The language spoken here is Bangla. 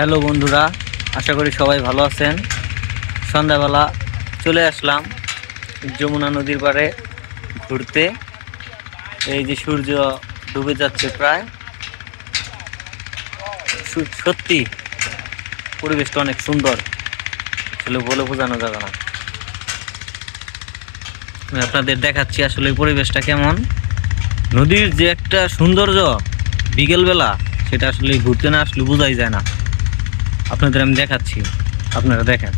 হ্যালো বন্ধুরা, আশা করি সবাই ভালো আছেন। সন্ধ্যাবেলা চলে আসলাম যমুনা নদীর পাড়ে ঘুরতে। এই যে সূর্য ডুবে যাচ্ছে প্রায়। সত্যি পরিবেশটা অনেক সুন্দর, আসলে বলে বোঝানো যাবে না। আমি আপনাদের দেখাচ্ছি আসলে এই পরিবেশটা কেমন। নদীর যে একটা সৌন্দর্য বিকেল বেলা, সেটা আসলে ঘুরতে না আসলে বোঝাই যায় না। আপনাদের আমি দেখাচ্ছি, আপনারা দেখেন।